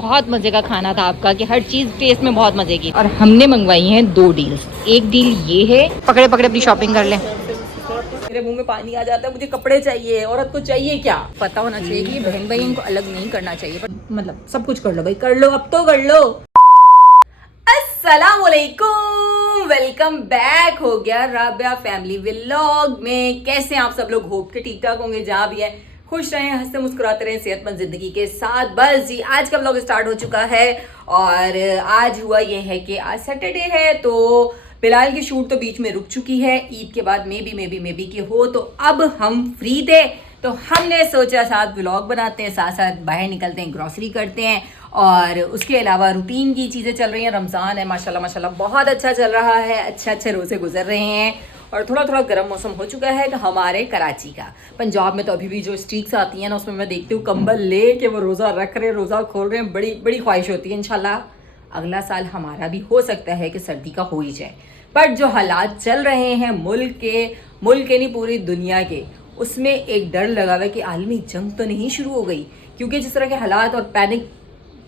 बहुत मजे का खाना था आपका कि हर चीज टेस्ट में बहुत मजे की। और हमने मंगवाई हैं 2 डील्स। एक डील ये है, पकड़े पकड़े अपनी शॉपिंग कर ले। मेरे मुंह में पानी आ जाता है, मुझे कपड़े चाहिए। औरत को चाहिए क्या पता होना चाहिए कि बहन भाई को अलग नहीं करना चाहिए, पर मतलब सब कुछ कर लो भाई, कर लो, अब तो कर लो। अस्सलामुअलैकुम, वेलकम बैक हो गया राबिया फैमिली व्लॉग में। कैसे हैं आप सब लोग? होप के ठीक ठाक होंगे, जहाँ भी है खुश रहें, हंसते मुस्कुराते रहें, सेहतमंद जिंदगी के साथ। बस जी, आज का व्लॉग स्टार्ट हो चुका है और आज हुआ ये है कि आज सैटरडे है, तो बिलाल की शूट तो बीच में रुक चुकी है। ईद के बाद मे बी की हो, तो अब हम फ्री थे, तो हमने सोचा साथ व्लॉग बनाते हैं, साथ साथ बाहर निकलते हैं, ग्रॉसरी करते हैं। और उसके अलावा रूटीन की चीज़ें चल रही हैं। रमज़ान है, माशाल्लाह माशाल्लाह बहुत अच्छा चल रहा है, अच्छे रोज़े गुजर रहे हैं। और थोड़ा थोड़ा गर्म मौसम हो चुका है हमारे कराची का। पंजाब में तो अभी भी जो स्ट्रीक्स आती हैं ना, उसमें मैं देखती हूँ कंबल ले के वो रोज़ा रख रहे हैं, रोज़ा खोल रहे हैं। बड़ी बड़ी ख्वाहिश होती है इंशाल्लाह अगला साल हमारा भी हो सकता है कि सर्दी का हो ही जाए। बट जो हालात चल रहे हैं मुल्क के नहीं पूरी दुनिया के, उसमें एक डर लगा हुआ है कि आलमी जंग तो नहीं शुरू हो गई। क्योंकि जिस तरह के हालात और पैनिक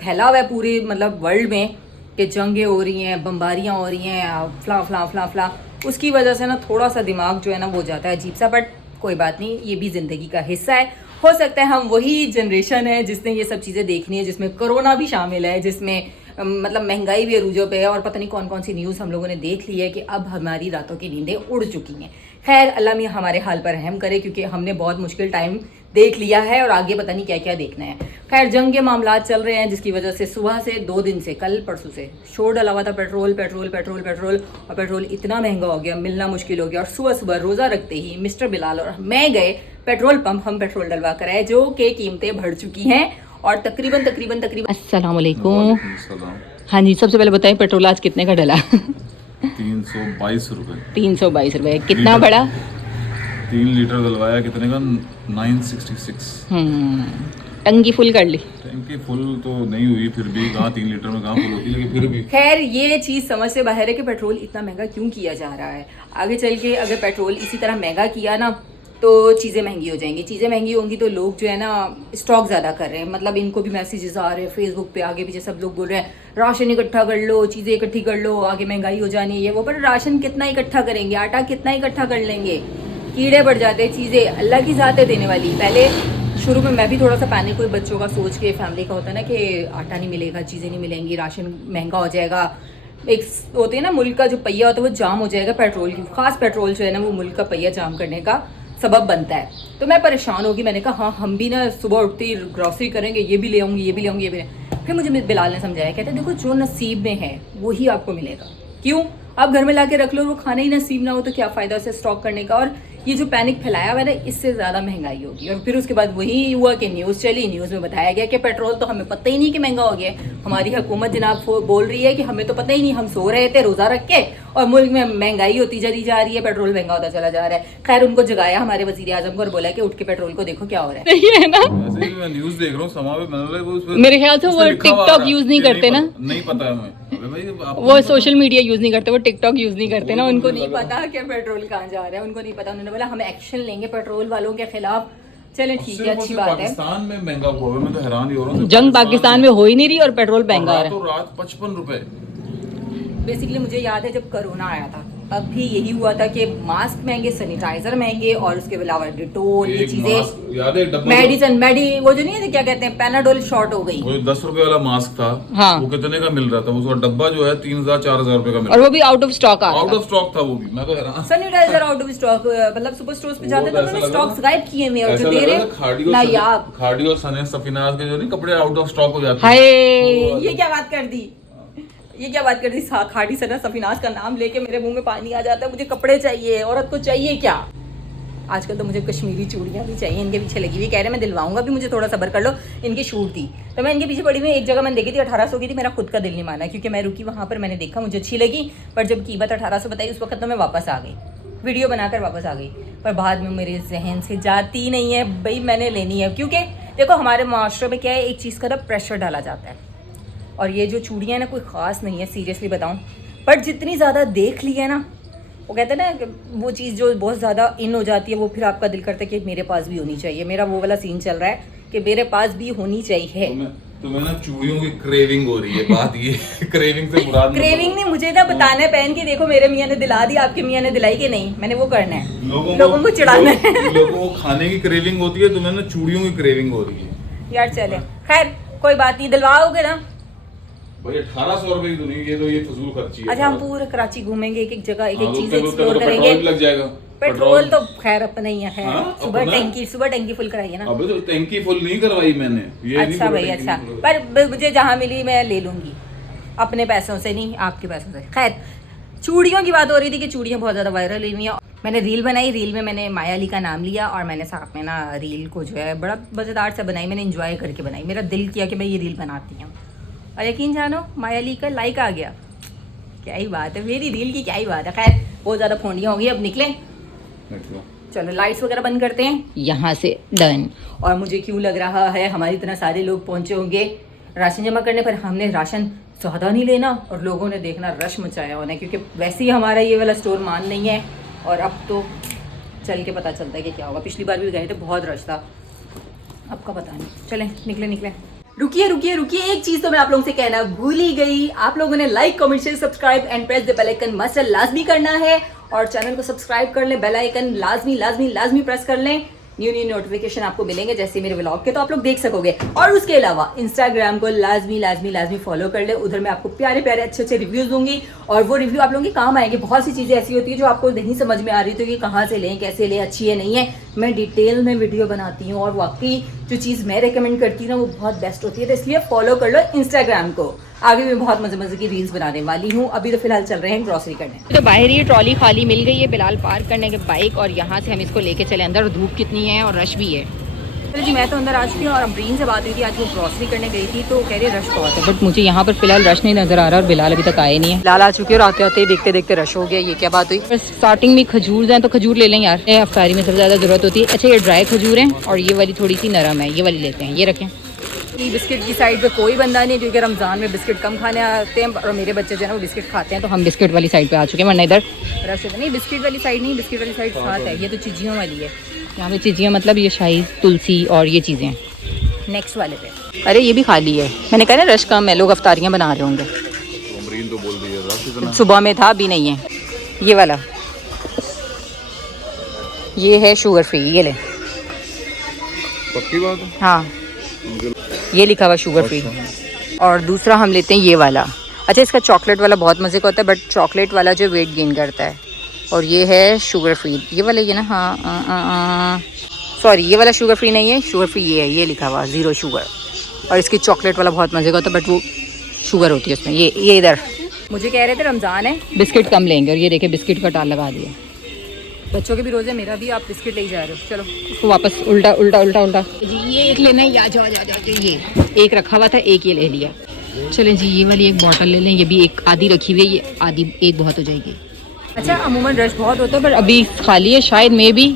फैला हुआ है पूरे मतलब वर्ल्ड में कि जंगें हो रही हैं, बम्बारियाँ हो रही हैं, फला, उसकी वजह से ना थोड़ा सा दिमाग जो है ना वो जाता है अजीब सा। बट कोई बात नहीं, ये भी ज़िंदगी का हिस्सा है। हो सकता है हम वही जनरेशन है जिसने ये सब चीज़ें देखनी है, जिसमें कोरोना भी शामिल है, जिसमें मतलब महंगाई भी अरूजों पे है, और पता नहीं कौन कौन सी न्यूज़ हम लोगों ने देख ली है कि अब हमारी रातों की नींदें उड़ चुकी हैं। खैर अल्लाह मियां हमारे हाल पर रहम करे, क्योंकि हमने बहुत मुश्किल टाइम देख लिया है और आगे पता नहीं क्या क्या देखना है। खैर जंग के मामला चल रहे हैं, जिसकी वजह से सुबह से 2 दिन से, कल परसों से शोर डाला हुआ था पेट्रोल, और पेट्रोल इतना महंगा हो गया, मिलना मुश्किल हो गया। और सुबह सुबह रोज़ा रखते ही मिस्टर बिलाल और मैं गए पेट्रोल पंप, हम पेट्रोल डलवा कर आए, जो कि कीमतें बढ़ चुकी हैं और तकरीबन अस्सलाम वालेकुम। हाँ जी, सबसे पहले बताएं पेट्रोल आज कितने का डला? 322 रुपए। 322 रुपए। कितना बड़ा? 3 लीटर डलवाया, कितने का? 966। टंकी फुल कर ली? टंकी फुल तो नहीं हुई, फिर भी कहाँ 3 लीटर में कहाँ फुल होती है, लेकिन फिर भी। खैर ये चीज़ समझ से बाहर है कि पेट्रोल इतना महंगा क्यों किया जा रहा है। आगे चल के अगर पेट्रोल इसी तरह महंगा किया ना, तो चीज़ें महंगी हो जाएंगी। चीज़ें महंगी होंगी तो लोग जो है ना स्टॉक ज़्यादा कर रहे हैं, मतलब इनको भी मैसेजेस आ रहे हैं फेसबुक पे, आगे पीछे सब लोग बोल रहे हैं राशन इकट्ठा कर लो, चीज़ें इकट्ठी कर लो, आगे महंगाई हो जानी है ये वो। पर राशन कितना इकट्ठा करेंगे, आटा कितना इकट्ठा कर लेंगे, कीड़े बढ़ जाते हैं। चीज़ें अल्लाह की ज़ात है देने वाली। पहले शुरू में मैं भी थोड़ा सा पैनिक हुई, बच्चों का सोच के, फैमिली का होता है ना कि आटा नहीं मिलेगा, चीज़ें नहीं मिलेंगी, राशन महंगा हो जाएगा। एक होती है ना मुल्क का जो पहिया होता है वो जाम हो जाएगा पेट्रोल की, खास पेट्रोल जो है ना वो मुल्क का पहिया जाम करने का सबब बनता है। तो मैं परेशान होगी, मैंने कहा हाँ हम भी ना सुबह उठते ही ग्रॉसरी करेंगे, ये भी ले आऊँगी, ये भी ले आऊँगी, ये भी ले। फिर मुझे बिलाल ने समझाया, कहते देखो जो नसीब में है वही आपको मिलेगा। क्यों? आप घर में ला के रख लो, वो खाना ही नसीब ना हो तो क्या फ़ायदा उसे स्टॉक करने का। और ये जो पैनिक फैलाया हुआ है ना, इससे ज़्यादा महंगाई होगी। और फिर उसके बाद वही हुआ कि न्यूज़ चली, न्यूज़ में बताया गया कि पेट्रोल तो हमें पता ही नहीं कि महंगा हो गया। हमारी हुकूमत जनाब बोल रही है कि हमें तो पता ही नहीं, हम सो रहे थे रोज़ा रख के और मुल्क में महंगाई होती चली जा रही है, पेट्रोल महंगा होता चला जा रहा है। खैर उनको जगाया हमारे वज़ीर आज़म को और बोला कि उठ के पेट्रोल को देखो क्या हो रहा है। है ना, ऐसे ही मैं न्यूज़ देख रहा हूँ, समा पे मेरे ख्याल से वो टिकटॉक यूज़ नहीं करते ना, नहीं पता है हमें भाई, वो सोशल मीडिया यूज़ नहीं करते, वो टिकटॉक यूज़ नहीं करते ना, उनको नहीं पता कि पेट्रोल कहाँ जा रहा है, उनको नहीं पता। उन्होंने बोला हम एक्शन लेंगे पेट्रोल वालों के खिलाफ। चलें ठीक है, अच्छी बात है। पाकिस्तान में महंगा हुआ है, मैं तो हैरान ही हो रहा हूँ। जंग पाकिस्तान में हो ही नहीं रही और पेट्रोल महंगा हो रहा है। तो रात 55 रुपए। बेसिकली मुझे याद है जब कोरोना आया था तब भी यही हुआ था कि मास्क महंगे, सैनिटाइजर महंगे, और उसके अलावा डिटोल, ये चीजें, मेडिसिन वो जो नहीं है क्या कहते हैं, पैनाडोल शॉर्ट हो गई। वो 10 रुपए वाला मास्क था, हाँ, वो कितने का मिल रहा था? उसका डब्बा जो है 3000-4000 रुपए का मिल रहा, और वो भी out of stock out of stock था वो भी। मैं तो हैरान। सैनिटाइजर आउट ऑफ स्टॉक, मतलब सुपर स्टोर्स पे जाते तो उन्होंने स्टॉक्स गायब किए हुए और जो दे रहे ना यार, खाड़ी और सने सफिनाज के जो नहीं कपड़े आउट ऑफ स्टॉक हो जाते हैं। हाय ये क्या बात कर दी, ये क्या बात कर दी। खाड़ी सना सफिनाज का नाम लेके मेरे मुंह में पानी आ जाता है। मुझे कपड़े चाहिए, औरत को चाहिए क्या? आजकल तो मुझे कश्मीरी चूड़ियाँ भी चाहिए, इनके पीछे लगी हुई, कह रहे मैं दिलवाऊंगा भी, मुझे थोड़ा सब्र कर लो। इनकी शूट थी तो मैं इनके पीछे पड़ी हुई, एक जगह मैंने देखी थी 1800 की थी, मेरा खुद का दिल नहीं माना, क्योंकि मैं रुकी वहाँ पर, मैंने देखा, मुझे अच्छी लगी, पर जब कीमत 1800 बताई उस वक्त तो मैं वापस आ गई, वीडियो बनाकर वापस आ गई। पर बाद में मेरे जहन से जाती नहीं है भाई, मैंने लेनी है। क्योंकि देखो हमारे माशरे में क्या है, एक चीज़ का ना प्रेशर डाला जाता है, और ये जो चूड़ियाँ ना कोई ख़ास नहीं है, सीरियसली बताऊँ, पर जितनी ज़्यादा देख ली है ना, वो कहते हैं ना कि वो चीज़ जो बहुत ज़्यादा इन हो जाती है, वो फिर आपका दिल करता है कि मेरे पास भी होनी चाहिए। मेरा वो वाला सीन चल रहा है कि मेरे पास भी होनी चाहिए। तो मैं ना चूड़ियों की क्रेविंग हो रही है, बात ये क्रेविंग से मुराद क्रेविंग नहीं, मुझे ना बताना है पहन के देखो मेरे मियाँ ने दिला दी, आपके मियाँ ने दिलाई कि नहीं, मैंने वो करना है, लोगों को चिढ़ाना है। लोगों को खाने की क्रेविंग होती है, तो मैं ना चूड़ियों की क्रेविंग हो रही है यार चले, खैर कोई बात नहीं, दिलवाओगे ना? भाई 1800 रुपए की तो नहीं, ये फजूल खर्ची है। अच्छा हम पूरे कराची घूमेंगे, एक एक जगह एक एक चीज तो एक्सप्लोर पेट्रोल करेंगे। भी लग जाएगा। पेट्रोल तो खैर अपना ही है, सुबह अपना? टैंकी फुल कराइए ना। अबे तो टैंकी फुल नहीं करवाई मैंने, ये नहीं अच्छा बोला भाई, टैंकी अच्छा, नहीं करवाई। पर मुझे जहाँ मिली मैं ले लूंगी, अपने पैसों से नहीं, आपके पैसों से। खैर चूड़ियों की बात हो रही थी कि चूड़ियाँ बहुत ज़्यादा वायरल हुई हैं। मैंने रील बनाई, रील में मैंने माया अली का नाम लिया और मैंने साथ में ना रील को जो है बड़ा मज़ेदार से बनाई, मैंने इंजॉय करके बनाई। मेरा दिल किया कि मैं ये रील बनाती हूँ और यकीन जानो माया अली का लाइक आ गया। क्या ही बात है, मेरी रील की क्या ही बात है। खैर बहुत ज़्यादा फोड़ियाँ हो गई, अब निकलें, चलो लाइट्स वगैरह बंद करते हैं यहाँ से, डन। और मुझे क्यों लग रहा है हमारी इतना सारे लोग पहुँचे होंगे राशन जमा करने पर, हमने राशन ज़्यादा नहीं लेना और लोगों ने देखना रश मचाया होना, क्योंकि वैसे ही हमारा ये वाला स्टोर मान नहीं है और अब तो चल के पता चलता है कि क्या होगा। पिछली बार भी गए थे, बहुत रश था, अब का पता नहीं। चलें निकले। रुकिए, एक चीज तो मैं आप लोगों से कहना भूल ही गई। आप लोगों ने like, comment, share, subscribe and press the bell icon must लाजमी करना है और चैनल को सब्सक्राइब कर लें, बेल आइकन लाजमी प्रेस कर लें। न्यू नोटिफिकेशन आपको मिलेंगे जैसे मेरे व्लॉग के, तो आप लोग देख सकोगे। और उसके अलावा इंस्टाग्राम को लाजमी फॉलो कर ले, उधर मैं आपको प्यारे अच्छे रिव्यूज दूंगी और वो रिव्यू आप लोगों के काम आएंगे। बहुत सी चीज़ें ऐसी होती है जो आपको नहीं समझ में आ रही, तो ये कहाँ से लें, कैसे लें, अच्छी है नहीं है, मैं डिटेल में वीडियो बनाती हूँ और वाकई जो चीज़ मैं रिकमेंड करती हूँ ना वो बहुत बेस्ट होती है, तो इसलिए फॉलो कर लो इंस्टाग्राम को। आगे मैं बहुत मजे की रील्स बनाने वाली हूँ। अभी तो फिलहाल चल रहे हैं ग्रोसरी करने। तो बाहर ही ट्रॉली खाली मिल गई है बिलाल पार्क करने के बाइक, और यहाँ से हम इसको लेके चले अंदर। धूप कितनी है और रश भी है। चलो जी, मैं तो अंदर आ चुकी हूँ और अमरीन से बात हुई थी, आज वो ग्रोसरी करने गई थी तो कह रहे रश बहुत है, बट मुझे यहाँ पर फिलहाल रश नहीं नजर आ रहा और बिलाल अभी तक आए नहीं है। बिलाल आ चुके और आते आते देखते देखते रश हो गया। ये क्या बात हुई? स्टार्टिंग में खजूर हैं तो खजूर ले लें यार, अफ्तारी में सबसे ज़्यादा ज़रूरत होती है। अच्छा ये ड्राई खजूर हैं और ये वाली थोड़ी सी नरम है, ये वाली लेते हैं, ये रखें। बिस्किट की साइड पे कोई बंदा नहीं, क्योंकि रमज़ान में बिस्किट कम खाने आते हैं और मेरे बच्चे जो है ना वो बिस्किट खाते हैं, तो हम बिस्किट वाली साइड पे आ चुके हैं, वरना इधर रश नहीं। बिस्किट वाली साइड नहीं, बिस्किट वाली साइड साथ है। ये तो चिज्जियों वाली है, यहाँ पे चिज्जियाँ मतलब ये शाही, तुलसी और ये चीज़ें नेक्स्ट वाले पे। अरे ये भी खाली है, मैंने कहा ना रश कम है, लोग अफ्तारियाँ बना रहे होंगे। तो बोल रही है रश इतना, सुबह में था, अभी नहीं है। ये वाला ये है शुगर फ्री, ये ले। पक्की बात है? हाँ ये लिखा हुआ शुगर फ्री। और दूसरा हम लेते हैं ये वाला। अच्छा इसका चॉकलेट वाला बहुत मज़े का होता है, बट चॉकलेट वाला जो वेट गेन करता है। और ये है शुगर फ्री, ये वाला ये ना, हाँ सॉरी ये वाला शुगर फ्री नहीं है, शुगर फ्री ये है, ये लिखा हुआ 0 शुगर। और इसकी चॉकलेट वाला बहुत मज़े का होता है, बट वो शुगर होती है उसमें। ये इधर मुझे कह रहे थे रमज़ान है बिस्किट कम लेंगे, और ये देखे बिस्किट का टाल लगा दिया। बच्चों के भी रोज़े, मेरा भी, आप बिस्किट ले ही जा रहे हो। चलो इसको वापस उल्टा जी, ये एक लेना है, या जाओ ये एक रखा हुआ था, एक ये ले लिया। चलें जी ये वाली एक बॉटल ले लें, ये भी एक आधी रखी हुई है, ये आधी एक बहुत हो जाएगी। अच्छा अमूमन रश बहुत होता है, पर अभी खाली है, शायद मे भी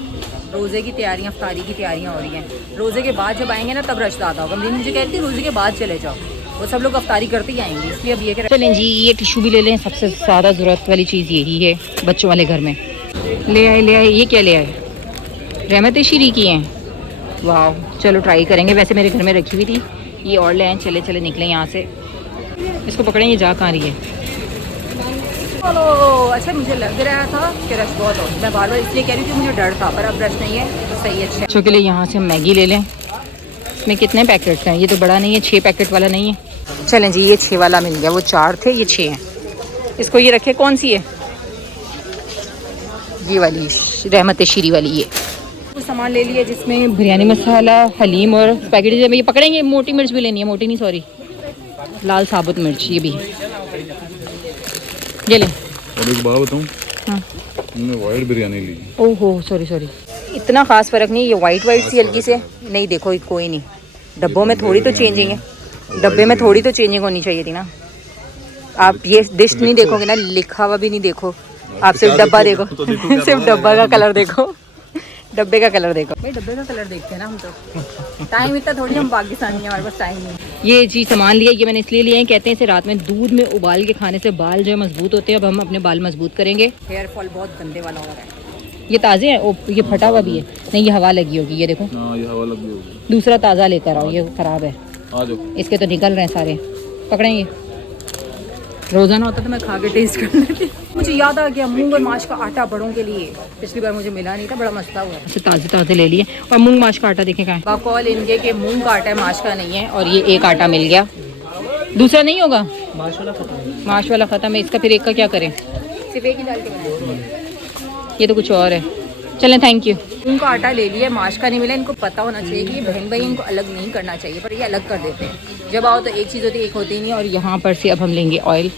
रोज़े की तैयारियाँ, अफ्तारी की तैयारियाँ हो रही हैं। रोज़े के बाद जब आएंगे ना तब रश ज़्यादा होगा। मुझे कहती है रोज़े के बाद चले जाओ, वो सब लोग अफ्तारी करते ही आएंगे, इसलिए अब ये कह चलें जी ये टिशू भी ले लें। सबसे ज़्यादा ज़रूरत वाली चीज़ यही है बच्चों वाले घर में। ले आए। ये क्या ले आए? रहमत शीरी की हैं, वाह। चलो ट्राई करेंगे, वैसे मेरे घर में रखी हुई थी, ये और ले आए। चले निकलें यहाँ से, इसको पकड़ें, ये जा कहाँ रही है? चलो अच्छा मुझे लग रहा था कि रश बहुत हो, मैं बार इसलिए कह रही थी, मुझे डर था, पर अब रश नहीं है तो सही है। अच्छा बच्चों के लिए यहाँ से हम मैगी ले लें। इसमें कितने पैकेट्स हैं? ये तो बड़ा नहीं है, 6 पैकेट वाला नहीं है। चलें जी ये 6 वाला मिल गया, वो 4 थे, ये 6 हैं। इसको ये रखे, कौन सी है? ये वाली रहमत शीरी वाली। ये तो सामान ले लिया जिसमें बिरयानी मसाला, हलीम और पैकेट। ये पकड़ेंगे, मोटी मिर्च भी लेनी है, मोटी नहीं सॉरी, लाल साबुत मिर्च, ये भी ये ले। और एक बात बताऊं, हाँ मैंने वाइट बिरयानी ली। ओहो सॉरी, इतना खास फर्क नहीं, ये वाइट सी हल्की से नहीं। देखो कोई नहीं, डब्बों में थोड़ी तो चेंजिंग है, डब्बे में थोड़ी तो चेंजिंग होनी चाहिए थी ना। आप ये डिश नहीं देखोगे ना, लिखा हुआ भी नहीं देखो, आप सिर्फ डब्बा देखो, सिर्फ डब्बा का कलर देखो, डब्बे का कलर देखो। भाई डब्बे का कलर देखते हैं ना हम तो, टाइम इतना थोड़ी, हम पाकिस्तानी हैं, हमारे पास टाइम नहीं। ये जी सामान लिया, ये मैंने इसलिए लिया है, कहते हैं इसे रात में दूध में उबाल के खाने से बाल जो है मजबूत होते हैं। अब हम अपने बाल मजबूत करेंगे। हेयर फॉल बहुत गंदे वाला हो रहा है। ये ताज़े है, ये फटा हुआ भी है, नहीं ये हवा लगी होगी, ये देखो। ये हवा लगी होगी। दूसरा ताज़ा लेकर आओ, ये ख़राब है। आ जाओ। इसके तो निकल रहे हैं सारे, पकड़ेंगे। रोज़ाना होता तो मैं खा के टेस्ट कर लेती। मुझे याद आ गया, मूंग और माश का आटा बड़ों के लिए पिछली बार मुझे मिला नहीं था, बड़ा मसला हुआ है। ताज़े ताज़े ले लिए। और मूंग माश का आटा देखें कहाँ है। बाकौल इनके के मूंग का आटा है, माश का नहीं है। और ये एक आटा मिल गया, दूसरा नहीं होगा। माश वाला ख़त्म है, इसका फिर एक का क्या करें? सिर्फ एक ही डाल के बनाए। ये तो कुछ और है। चलें, थैंक यू। मूंग का आटा ले लिया, माश का नहीं मिला। इनको पता होना चाहिए कि बहन भाई इनको अलग नहीं करना चाहिए, पर ये अलग कर देते हैं। जब आओ तो एक चीज़ होती है, एक होती ही नहीं। और यहाँ पर से अब हम लेंगे ऑयल,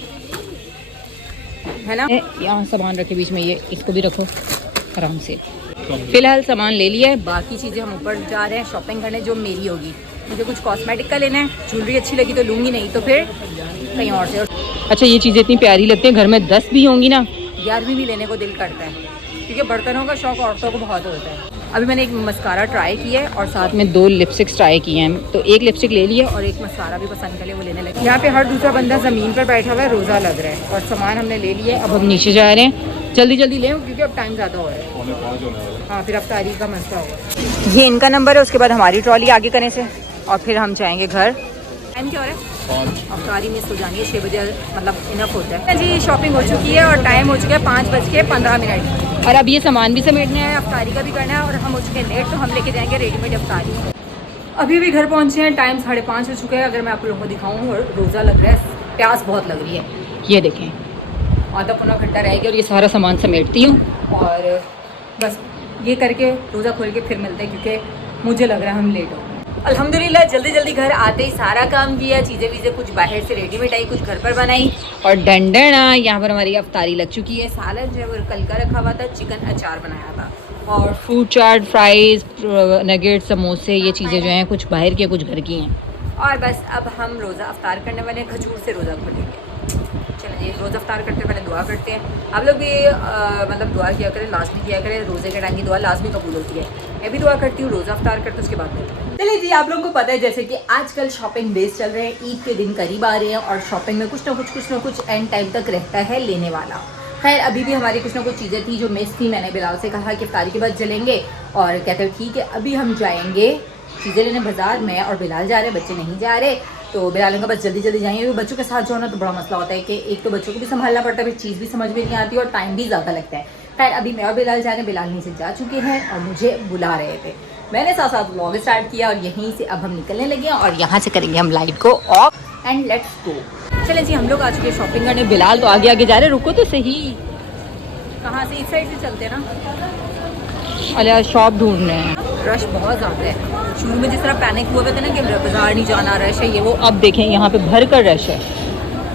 है ना। यहाँ सामान रखे बीच में, ये इसको भी रखो आराम से। फिलहाल सामान ले लिया है, बाकी चीज़ें हम ऊपर जा रहे हैं शॉपिंग करने, जो मेरी होगी। मुझे कुछ कॉस्मेटिक का लेना है, ज्वेलरी अच्छी लगी तो लूँगी, नहीं तो फिर कहीं और से। अच्छा, ये चीज़ें इतनी प्यारी लगती हैं, घर में 10 भी होंगी ना, 11वीं भी लेने को दिल करता है, क्योंकि बर्तनों का शौक औरतों को बहुत होता है। अभी मैंने एक मस्कारा ट्राई किया है और साथ में 2 लिपस्टिक्स ट्राई किए हैं। तो एक लिपस्टिक ले लिया और एक मस्कारा भी पसंद कर लिया, वो लेने लगे। यहाँ पे हर दूसरा बंदा ज़मीन पर बैठा हुआ है, रोज़ा लग रहा है। और सामान हमने ले लिया है, अब हम नीचे जा रहे हैं। जल्दी जल्दी लें क्योंकि अब टाइम ज़्यादा हो रहा है। हाँ, फिर अफ्तारी का मसला होगा। ये इनका नंबर है, उसके बाद हमारी ट्रॉली आगे करने से, और फिर हम जाएँगे घर। टाइम क्या हो रहा है? अफ्तारी मिस हो जानी है, 6 बजे मतलब इनफ होता है जी। शॉपिंग हो चुकी है और टाइम हो चुका है 5:15। और अब ये सामान भी समेटना है, अफ्तारी का भी करना है। और हम हो चुके हैं लेट, तो हम लेके जाएंगे रेडीमेड अफ्तारी। अभी भी घर पहुंचे हैं, टाइम 5:30 हो चुका है। अगर मैं आप लोगों को दिखाऊं, और रोज़ा लग रहा है, प्यास बहुत लग रही है। ये देखें, आधा पौना घंटा रह गया और ये सारा सामान समेटती हूँ। और बस ये करके रोज़ा खोल के फिर मिलते हैं, क्योंकि मुझे लग रहा है हम लेट हो। अल्हम्दुलिल्लाह जल्दी जल्दी घर आते ही सारा काम किया, चीज़ें वीज़ें कुछ बाहर से रेडीमेड आई, कुछ घर पर बनाई। और डंडना यहाँ पर हमारी अफ्तारी लग चुकी है। सालन जो है वो कल का रखा हुआ था, चिकन अचार बनाया था, और फ्रूट चाट, फ्राइज़, नगेट, समोसे, ये चीज़ें जो हैं कुछ बाहर की, कुछ घर की हैं। और बस अब हम रोज़ा अफ्तार करने वाले हैं, खजूर से रोज़ा खोलेंगे। चलिए, रोज़ा अफ्तार करते पहले दुआ करते हैं। आप लोग भी मतलब दुआ किया करें, लाजमी किया करें। रोज़े के टाइम की दुआ लाजमी कबूल होती है। मैं भी दुआ करती हूँ, रोज़ा अफ्तार करते उसके बाद करती हूँ। चलिए जी, आप लोगों को पता है जैसे कि आजकल शॉपिंग डेज चल रहे हैं, ईद के दिन करीब आ रहे हैं, और शॉपिंग में कुछ ना कुछ एंड टाइम तक रहता है लेने वाला। खैर, अभी भी हमारी कुछ ना कुछ चीज़ें थी जो मिस थी। मैंने बिलाल से कहा कि इफ्तारी के बाद चलेंगे, और कहते हैं ठीक है। अभी हम जाएंगे चीज़ें लेने बाजार में, और बिलाल जा रहे हैं, बच्चे नहीं जा रहे। तो बिलाल का बस जल्दी जल्दी जाएंगे, क्योंकि बच्चों के साथ जो है ना तो बड़ा मसला होता है कि एक तो बच्चों को भी संभालना पड़ता है, फिर चीज़ भी समझ में नहीं आती और टाइम भी ज़्यादा लगता है। खैर, अभी मैं और बिलाल जा रहे हैं, बिलाल नीचे जा चुके हैं और मुझे बुला रहे थे। मैंने साथ साथ व्लॉग स्टार्ट किया, और यहीं से अब हम निकलने लगे हैं, और यहाँ से करेंगे हम लाइट को ऑफ एंड लेट्स गो। चलें जी, हम लोग आ चुके हैं शॉपिंग करने। बिलाल तो आगे आगे जा रहे, रुको तो सही। कहाँ से? इस साइड से चलते हैं ना। अरे शॉप ढूंढ रहे हैं, रश बहुत ज़्यादा है। शुरू में जिस तरह पैनिक हुए थे ना कि बाजार नहीं जाना, रश है ये वो, अब देखें यहाँ पे भर कर रश है।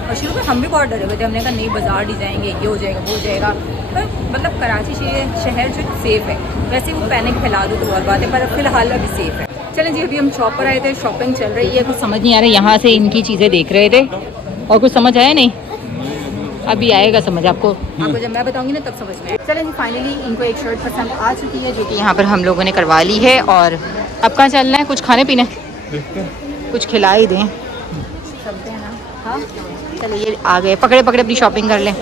और शुरू में हम भी बहुत डरे हुए थे, हमने कहा नहीं बाजार नहीं जाएंगे, ये हो जाएगा वो हो जाएगा। पर मतलब कराची शहर जो सेफ़ है, वैसे वो पैनिक फैला दो तो बहुत बात है, पर फिलहाल अभी सेफ़ है। चलें जी, अभी हम शॉप पर आए थे, शॉपिंग चल रही है, कुछ समझ नहीं आ रहा है। यहाँ से इनकी चीज़ें देख रहे थे और कुछ समझ आया नहीं, अभी आएगा समझ आपको जब मैं बताऊंगी ना तब समझ में आएगा। चलें जी, फाइनली इनको एक शर्ट पसंद आ चुकी है, जो कि यहाँ पर हम लोगों ने करवा ली है। और अब कहाँ चलना है? कुछ खाने पीने, कुछ खिला ही दें, चलते हैं ना। हाँ चलिए, ये आ गए, पकड़े पकड़े अपनी शॉपिंग कर लें।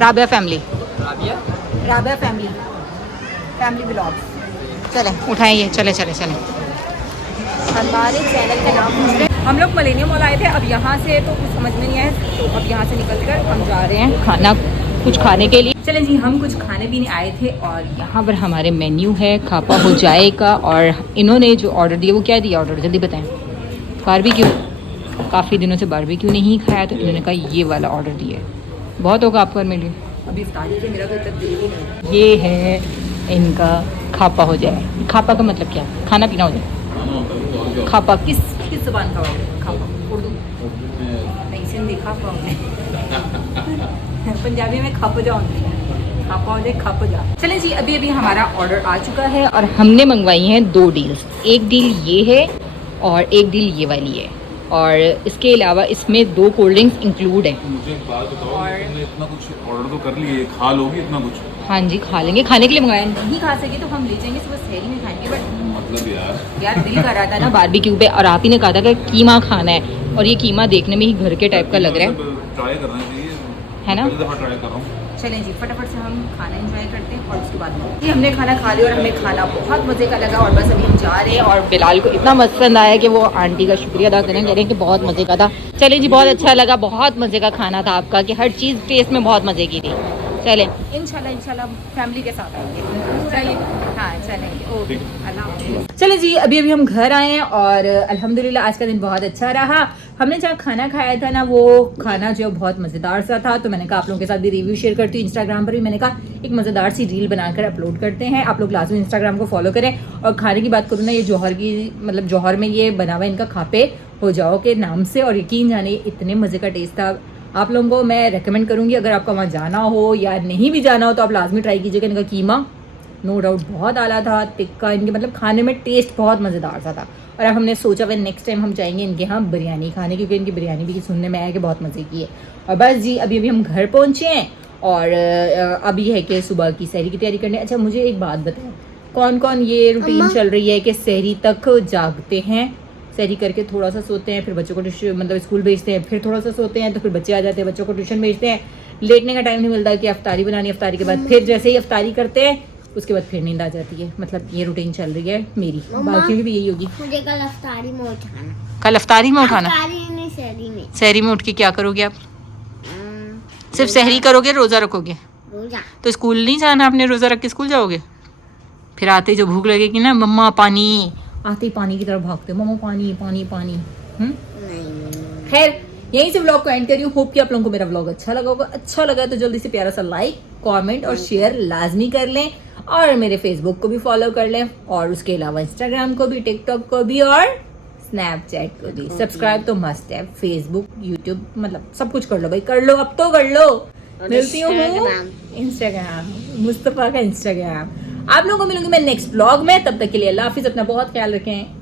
Rabia family blogs. चलें उठाइए, चले चले चलें। हमारे चैनल का नाम पूछ रहे हैं। हम लोग मिलेनियम मॉल आए थे, अब यहाँ से तो कुछ समझ में नहीं आया, तो अब यहाँ से निकल कर हम जा रहे हैं खाना कुछ खाने के लिए। चलें जी, हम कुछ खाने पीने आए थे, और यहाँ पर हमारे मेन्यू है खापा हो जाएगा। और इन्होंने जो ऑर्डर दिया वो क्या दिया ऑर्डर, जल्दी बताएं। बारबेक्यू, काफ़ी दिनों से बारबेक्यू नहीं खाया, तो इन्होंने कहा ये वाला ऑर्डर दिया है। बहुत होगा आपको मेन्यू, अभी इफ्तारी से मेरा तो इतना दिल ही नहीं। ये है इनका खापा हो जाए। खापा का मतलब क्या? खाना पीना हो जाए। खापा किस ज़बान का ऑर्डर? खापा उर्दू नहीं, सिंधी खापा हो जाए। पंजाबी में खप जाओ, खापा हो जाए, खप जा। चलें जी, अभी अभी हमारा ऑर्डर आ चुका है, और हमने मंगवाई हैं 2 डील्स। एक डील ये है और एक डील ये वाली है, और इसके अलावा इसमें 2 कोल्ड ड्रिंक्स इंक्लूड है। मुझे एक बात बताओ, तुमने इतना कुछ ऑर्डर तो कर लिए, खा लोगी इतना कुछ? हाँ जी, खा लेंगे, खाने के लिए मंगाया। नहीं खा सके तो हम ले जाएंगे, सुबह सहरी में खाएंगे। बट मतलब यार दिल कर रहा था ना बारबेक्यू पे, और आप ही ने कहा था कि कीमा खाना है, और ये कीमा देखने में ही घर के टाइप का लग रहा है। ट्राई करना चाहिए, है ना? पहली दफ़ा ट्राई कर रहा हूँ। चलें जी फटाफट से हम खाना एंजॉय करते हैं और उसके बाद जी हमने खाना खा लिया और हमें खाना बहुत मज़े का लगा और बस अभी हम जा रहे हैं और बिलाल को इतना पसंद आया कि वो आंटी का शुक्रिया अदा करें, कह रहे हैं कि बहुत मज़े का था। चलें जी बहुत अच्छा लगा, बहुत मज़े का खाना था आपका कि हर चीज़ टेस्ट में बहुत मज़े की थी। चलें इंशाल्लाह फैमिली के साथ आएंगे। चलिए हाँ चलेंगे ओके अल्लाह हाफ़िज़। चलें जी अभी हम घर आए हैं और अल्हम्दुलिल्लाह आज का दिन बहुत अच्छा रहा। हमने जहाँ खाना खाया था ना वो खाना जो बहुत मज़ेदार सा था, तो मैंने कहा आप लोगों के साथ भी रिव्यू शेयर करती हूँ। इंस्टाग्राम पर भी मैंने कहा एक मज़ेदार सी रील बनाकर अपलोड करते हैं, आप लोग लाजमी इंस्टाग्राम को फॉलो करें। और खाने की बात करूँ ना, ये जौहर की मतलब जौहर में ये बना हुआ इनका खापे हो जाओ के नाम से, और यकीन जाने इतने मज़े का टेस्ट था। आप लोगों को मैं रेकमेंड करूँगी अगर आपका वहाँ जाना हो या नहीं भी जाना हो तो आप लाजमी ट्राई कीजिएगा। इनका कीमा नो डाउट बहुत आला था, टिक्का इनके मतलब खाने में टेस्ट बहुत मज़ेदार सा था। और अब हमने सोचा वह नेक्स्ट टाइम हम जाएंगे इनके यहाँ बिरयानी खाने, क्योंकि इनकी बिरयानी भी सुनने में आया कि बहुत मज़े की है। और बस जी अभी हम घर पहुँचे हैं और अभी है कि सुबह की सहरी की तैयारी करनी है। अच्छा मुझे एक बात बताओ, कौन कौन ये रूटीन चल रही है कि सहरी तक जागते हैं, सहरी करके थोड़ा सा सोते हैं, फिर बच्चों को मतलब स्कूल भेजते हैं, फिर थोड़ा सा सोते हैं, तो फिर बच्चे आ जाते हैं, बच्चों को ट्यूशन भेजते हैं, लेटने का टाइम नहीं मिलता कि अफ्तारी बनानी, अफ्तारी के बाद फिर जैसे ही अफ्तारी करते हैं उसके बाद फिर नींद आ जाती है। मतलब ये रूटीन चल रही है मेरी, बाकियों की भी यही होगी। मुझे कल अफ्तारी में उठाना। कल अफ्तारी में उठाना? अफ्तारी नहीं, सहरी में। सहरी में उठ के क्या करोगे आप? सिर्फ सहरी करोगे, रोज़ा रखोगे? रोजा। तो स्कूल नहीं जाना आपने, रोज़ा रख के स्कूल जाओगे? फिर आते ही जो भूख लगेगी ना, मम्मा पानी, आते ही पानी की तरफ भागते हो, मम्मा पानी पानी पानी। नहीं। खैर यहीं से व्लॉग को एंड कर रही हूँ। होप कि आप लोगों को मेरा व्लॉग अच्छा लगा होगा। अच्छा लगा तो जल्दी से प्यारा सा लाइक कमेंट और शेयर लाजमी कर लें, और मेरे फेसबुक को भी फॉलो कर लें, और उसके अलावा इंस्टाग्राम को भी, टिकटॉक को भी और स्नैपचैट को भी। सब्सक्राइब तो मस्ट है, फेसबुक यूट्यूब मतलब सब कुछ कर लो भाई, कर लो अब तो कर लो। मिलती हूँ इंस्टाग्राम, मुस्तफ़ा का इंस्टाग्राम। आप लोगों को मिलूंगी मैं नेक्स्ट व्लॉग में, तब तक के लिए अल्लाह हाफिज़, अपना बहुत ख्याल रखें।